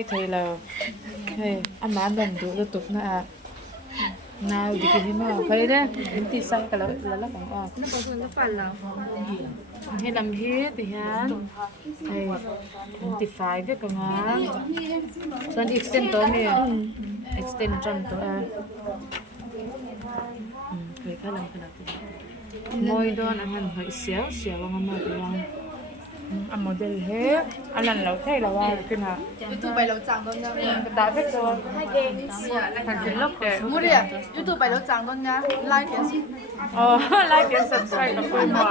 môi thầy là hey ăn má đồng đủ được tục na nào đi cái mà phải đấy đến tí sai cái là bằng nó nó phản là hay làm hết thì hắn hey tí phải cái cái ngang xong extend to nè extend chân to phải cái làm cái nào môi đó anh ăn hơi xéo xéo ngang mà cái anh model hết anh làm lâu thay làว่าcái nào YouTube 老賺到㗎， đã biết rồi thành chính lúc để 冇啲啊 YouTube 老賺到㗎，like 點 like and subscribe กับคุณหมอ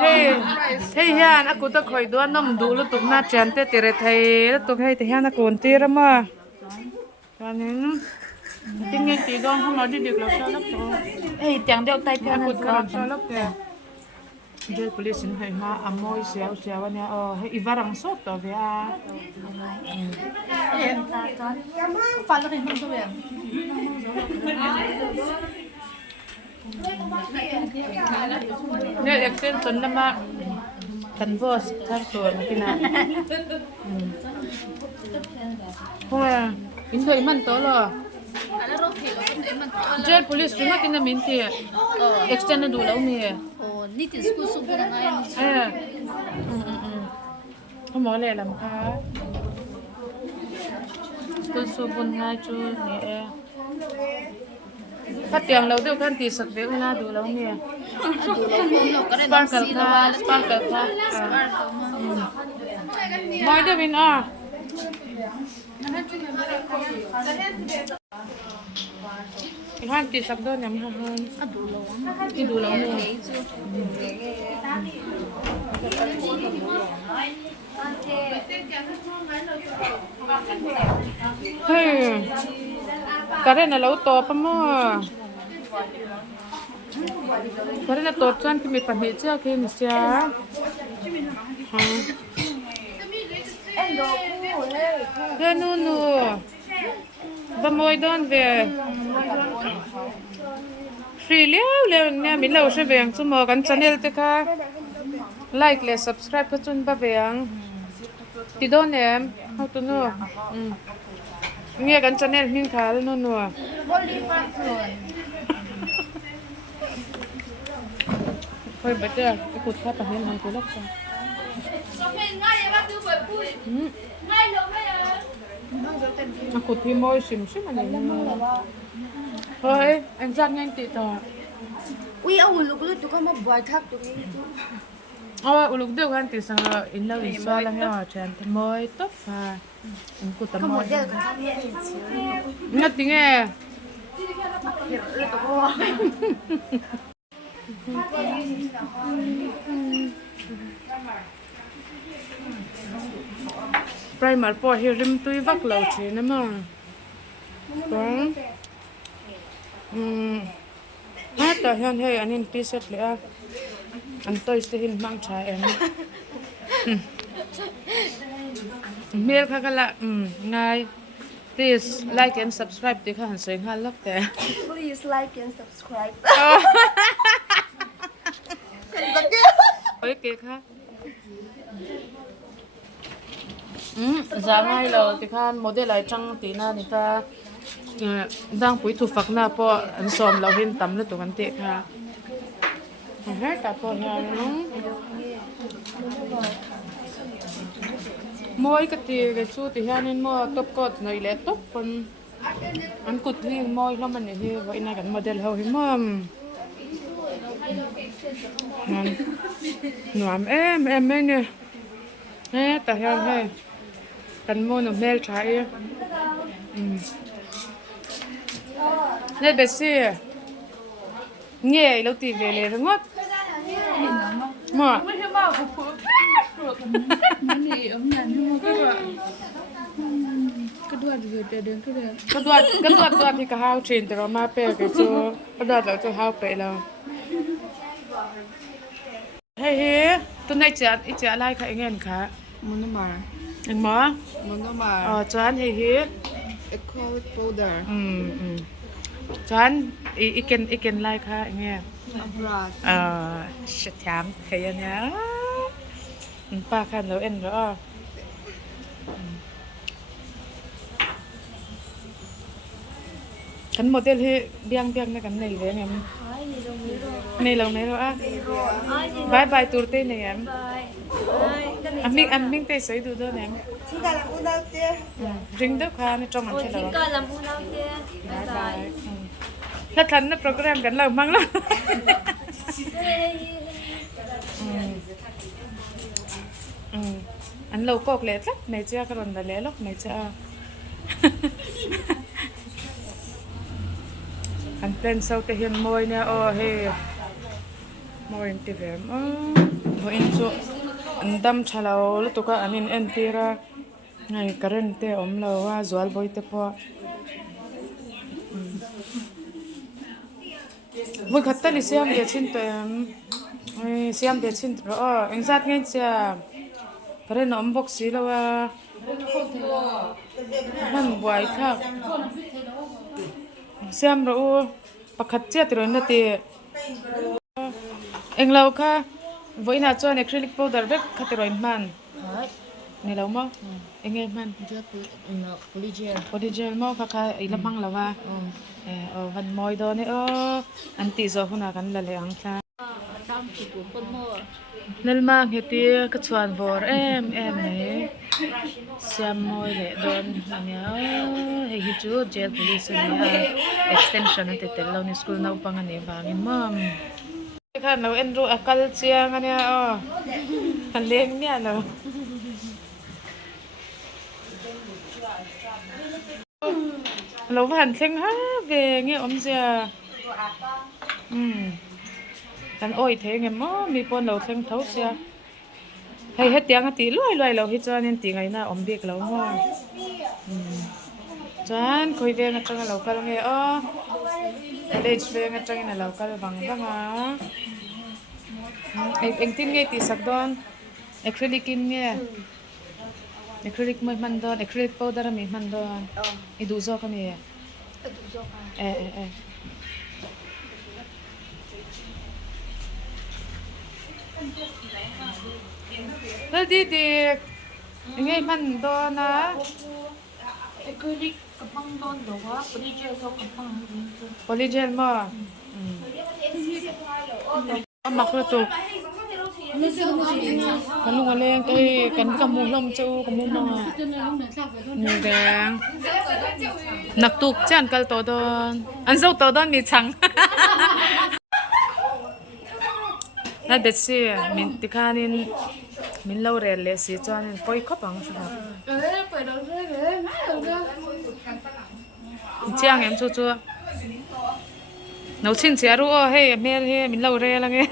เฮ้เฮียนักกูตะคอยด้วยน้ำดูแล้วตุกหน้าเจนเตติเรไทยแล้วตุกให้แต่เฮียนักกูนตีระมาตอนนี้จริงๆตีดองเขาเราดีๆเราชอบแล้วตัวเฮ้ยจังเดียวไตเพื่อนกูก็ชอบแล้วแต่เจ้า police ให้มาอโมยเสียวเสียววันนี้ให้อีวารังสดตัวเวีย發咗定乜嘢？เนี่ยเอ็กเซนต์ต้นน้ำมาคันโวสทั้งตัวนี่นะเพราะว่าอินเทอร์มันโตหรอเจ้า police รู้ไหมกินน้ำมินที่เอ็กเซนต์ดูแล้วมีนี่ติดสกูสุบุยังไงเขาหมอเลยลำค้าตัวสูบุญง่ายจูเนี่ยถ้าเตียงเราเดี๋ยวกันตีสักเดี๋ยวน่าดูแล้วเนี่ยสปาร์เกิลค่ะสปาร์เกิลค่ะไม่ได้บินอีกห้าตีสักด้วยเนี่ยมันที่ดูแล้วเนี่ยเฮ้ยการเรียนเราโตปะมั่วการเรียนโตจนที่มีปัญหาเจ้าคือมิเสียเพื่อนนู่นบะมวยดอนเวฟรีเลี้ยวเนี่ยมิเราใช้เวียงสมอกันชาแนลเตค่ะไลค์และ subscribe ก็จนบะเวียงติดโดนเนี่ยเอาตัวนู้เนี่ยกันชาแนลมิ่งขาแล้วนู่นเฮ้ยเบ็ดเด้อไปขุดข้าไปเห็นทางกูลักษณะขุดที่มอยชิมมันนี่เฮ้ยอันจัดยังติดต่ออุ้ยเอาลูกๆตัวก็มาบ่อยทักตัวนี้อุลุกเดียวกันติดสังอินเลวิสวาแล้วเนี่ยเชนทำไมต๊อบฟ้ากูทำไมนั่นติงเอ๋ไพรมาร์ปอเฮริมตุยวักเหล่าเชนมาปังแต่เห็นเฮ้ยอันนี้ตีเสร็จแล้วอันตัวสตินมังชายเองเมลค่ะกันละง่าย please like and subscribe ติค่ะหันเสียงหันลักแต่ please like and subscribe โอเคค่ะจะง่ายเราติค่ะโมเดลอะไรจังตีน่านี่ค่ะดังปุ๋ยถูกฝักหน้าเพราะอันซ้อมเราเห็นตำแล้วตัวกันเตะค่ะเฮ้ยแต่พอยังมวยกติกสู้ที่ฮานินมอตบกดหน่อยแล้วตบคนอันกุดที่มวยแล้วมันนี่ไว้ในกันโมเดลเขาหิมะนั่นหนุ่มไม่เนี่ยแต่ฮะให้กันโมนเมลใช้เนี่ยเบสซี่เงี้ยเราตีเวเลยทั้งหมดมาไม่ใช่บ้ากูพูดมันนี่อย่างนี้มันก็ว่ากระโดดเดินก็เดินกระโดดที่กระห้าวชินแต่เรามาเปย์กันจูกระโดดเราจะห้าวไปแล้วเฮ้ยตัวไหนจะอะไรคะเงี้ยค่ะมันต้องมาเห็นไหมมันต้องมาจานเฮ้ยecho powder จานอีกนไล่ค่ะเงี้ยชิดย้ำขยันเนี่ยป้าขันแล้วเอ็นแล้ว ขันโมเดลที่เบียงในกันในเลยไงในเราอ่ะบายบายตูร์เต้เนี่ยอันมิงเตะใส่ดูด้วยเนี่ยริงเด้อค่ะในจงอันใช่หรอบ๊ายบายถ้าทันในโปรแกรมกันเรามั่งละอันเราก็เกล็ดละไม่เจ้ากระดอนแต่เละหรอกไม่เจ้าอันเป็นเสาแต่เห็นมวยเนี่ยโอ้เฮ้มวยที่เวมมวยอินโซอันดำชะลาวแล้วตุกอันนี้เอ็นทีระไงกระเรนเตอมเราว่าจวลบอยเตปะมึงขัดตันเสียมเดียชินเต็มเสียมเดียชินตัวเอ็งซัดเงี้ยจ้ะกระเรนอมบอกสิแล้วว่ามันบวยทักเสียมเราปักขัดเจ้าตัวนั้นตีเอ็งเราค่ะวันนี้จวนอะคริลิกpowderเบ็ดขัดตัวมันนี่เรามั้งเอ็งไงมันโพลีเจลมั้งค่ะอีละมังเราว่าวันมอยดอนเนี่ยอันตีโซหุนากันละเลยอังค่ะนั่นมาเฮตีกระชวนบอร์เนี่ยเสียมมอยเลยดอนเนี่ยเฮ้ยจูเจล police เนี่ย extension นั่นแต่เราในสกูลเราปังอันนี้บางอิมัมค่ะเราเอ็นรู้อักลเชียงอันเนี่ยอันเลี้ยงเนี่ยเราผ่านเส้นฮะเวงเงี้ยเสียกันโอ้ยเทงเงี้ยมั้งมีปนเราเส้นเท้าเสียให้เฮ็ดยังตีลอยเราเฮ็ดจานนี่ตีไงนะเบียกเรามั้งจานคุยเวงจังเราก็ลงเงี้ยเลจเวงจังเราก็บังอ่ะเอ็งทิ้งเงี้ยตีสักดอนเอ็กซ์ลิกินเงี้ยเอ็กซ์ลิกมันดอนเอ็กซ์ลิกpowder มีมันดอนอีดูโซ่ก็มีแล้วดียังไงมันดอนนะเอ็กซ์ลิกกับปังโดนแต่ว่าโพลีเจลกับปังโพลีเจลมั้งมักเลยตัวกันลุงอะไรกันกำมูลมจูกำมูมาหมูแดงนักตุกจานกัลโตดอนอันเจ้าโตดอนมีชังนั่นเด็ดสิมินติคานินมินเล่าเรื่องเลยสิจวนปอยขบังใช่ไหมเจียงเอ็มชัวๆเราชินเสียรู้เฮ้ยเมลเฮ้มินเล่าเรื่องอะไรเงี้ย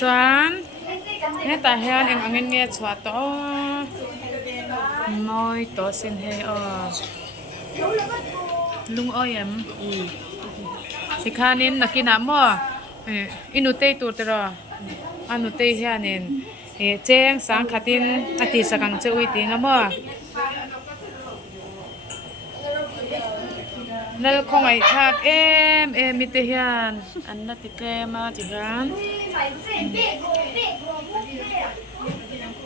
จวนเนี่ยแต่เฮียนเอ็งอังเงินเงี้ยชัวโตน้อยโตสินเฮ้ลุงอ้อยเอ็มติคานินนักกินน้ำมั้งอินุเตยตัวเตระอันุเตยเฮียนินเจ้งสังขัดินอติสกังเจวิติงมั้งนั่นคงไอ้ทักมิเตเฮียนอันนั้นติเกมาจิรัน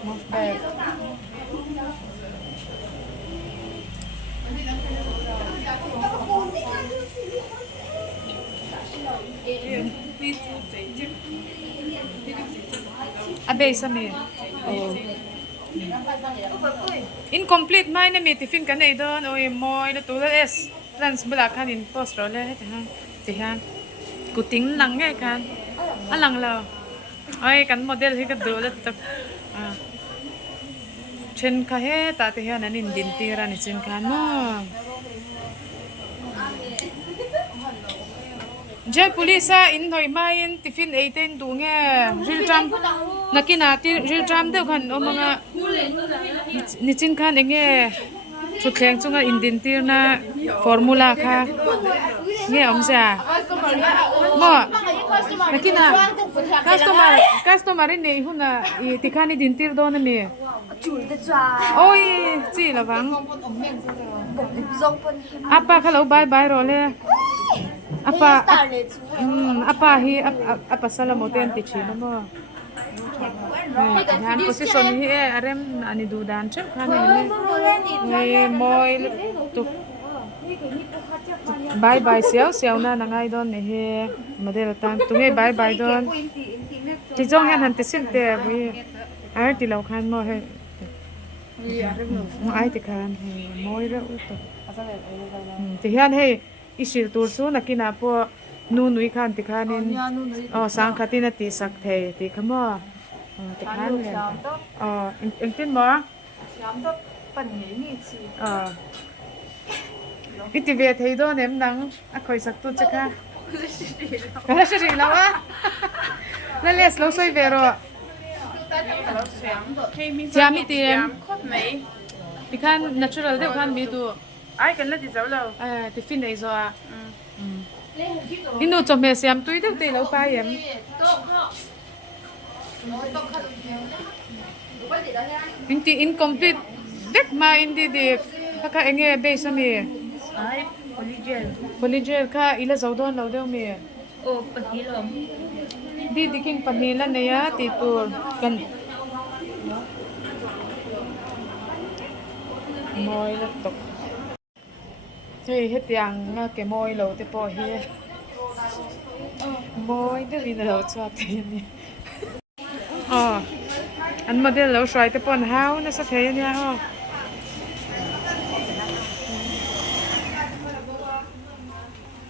มอฟแบบอาเบย์สมีincomplete ไม่เนี่ยมีติฟินกันไอ้ดอนโอ้ยมอยแล้วตัวเอสรันสบุลาคันอินโพสต์เราเลยให้แต่ฮะกูติ้งหลังไงกันอ่ะหลังเราไอ้กันโมเดลที่ก็ดูแล้วตักเช่นข้าเฮตาที่ฮะนั่นอินดินตีรันเช่นกันมั้งเจ้า police อินหน่อยมาอินติฟิน18ดูเงี้ยริลจัมนักกินอาทิริลจัมเดียวกันโอ้มังอ่ะนี่จินกันเองเงี้ยชุดแข่งจุงอ่ะอินดินตีน่ะฟอร์มูล่าค่ะเงี้ยอมเสียมั่วนักกินอ่ะcustomer ini huna tikani din tir don ni oi chi la bang apa kalau bye bye role apa hi apa salam hoten ti chi no mo han position hi arem ani du dan chep khan ni moi tu bye bye xéo na nangai don ne he model tan tu he bye bye don ti jong han han ti sin te bui ai ti lo khan mo he ai ti khan he moi ra u to ti hian he isil tur su na kina po nu nui khan ti khan in sang khatina ti sak the ti khamo ti khan le in tin mo ít về thấy đó ném nắng khỏi sạc tu chắc ha cái là gì đâu á nên là lâu xoay về rồi chạm ít tiền thì khăn natural đấy khăn bị tu ai cần là gì giấu đâu thì phin này rồi à in nụ chồng mẹ xem túi được thì lâu ba em incomplete đấy mà in đi các anh nghe bây giờ mi polygel ka ila zawdon lo deu mi panhilom di diking panhila ne ya ti tur kan moi la tok hey het yang nga ke moi lo te po hi moi de vin lo chwa te ni an model lo shrai te pon hau na sa the ya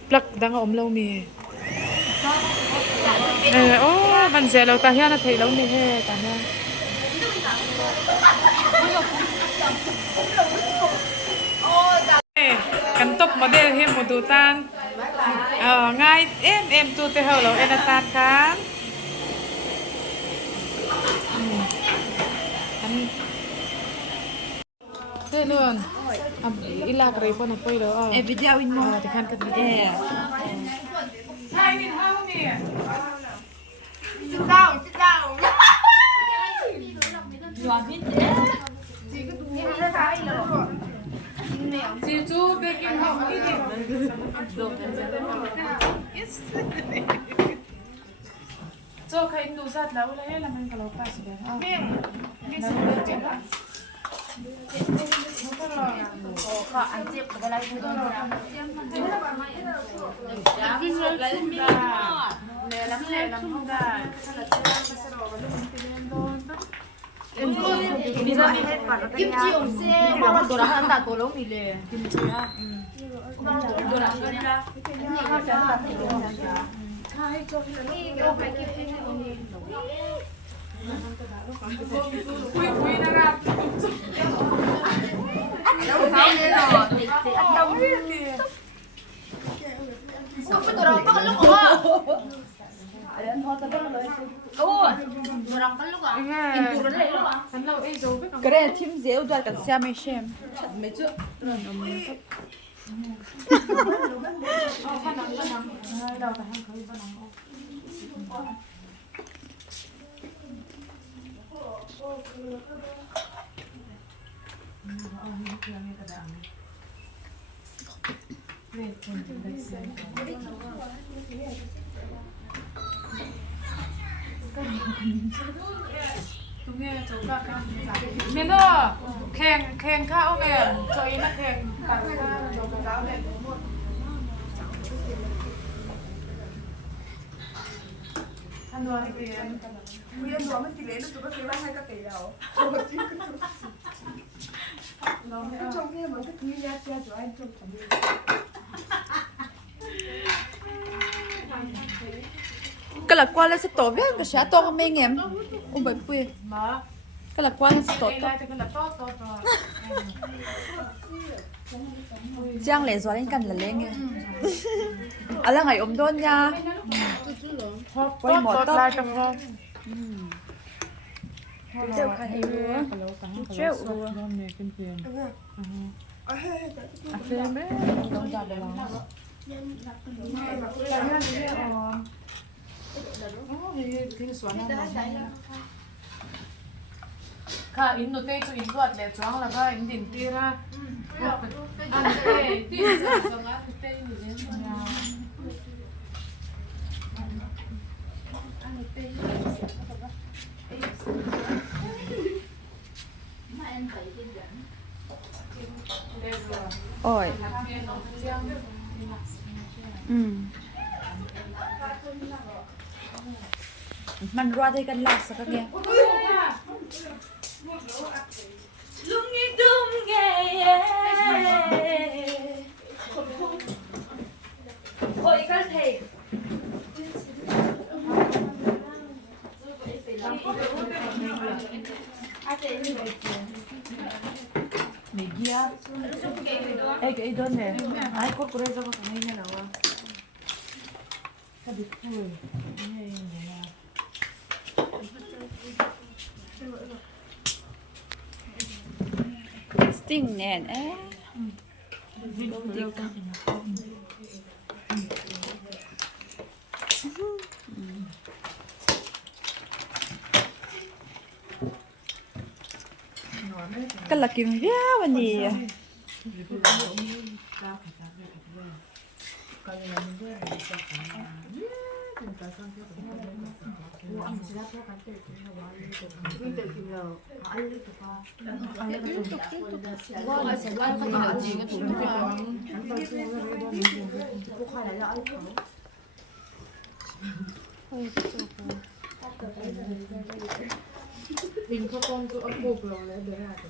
plug đang ôm lâu mì bạn dễ lâu ta hian là thấy lâu mì he ta nha cần tốc model hem một đồ tan ngay em tu te hậu lâu em là tan khán thế luôn ilag ray po na po ilo video in mo thì khăn cái gì hai nghìn hai mươi sit down chị chú bé kinh học cái gì cho khai đủ sát lâu lấy là mình kalau pas sudah anjir kebalai kimchi onse mama dorahan tak tolong ile kimchi ha 그래 팀 제우 잘 같이 하면 셴 매주 mình đó khen khao mẹ chơi nó khen anh nói cái gì Nguyên nó mới chỉ lấy được tụi nó lấy hai cái tỷ đâu. Cái trong kia mà cái nguyên nha cha tụi anh trong phòng đi. cái là qua lên sẽ tổ biết cái sẽ to hơn mấy em ông bảy mươi mà cái là qua lên sẽ tổ cái là to giang lệ gió lên cần là lên nghe à là ngày ôm đôn nha quay một tóc treo khăn yêu treoค่ะอินโนเต้จะอินตัวเล็กจ้องแล้วก็อินดินตีระอันเต้ตีจ้องอ่ะเต้อยู่เนี่ย ôi mình ra đây cần lạc sao các nghe 룽이 둥게 ôi cái thầy Media. Cái đó nè. Ai có 그래서 당연히 나와. cái 꿀. sting nè ế cái là kim vía và nhỉ mình có con cứ ấp bột rồi đấy đấy là cái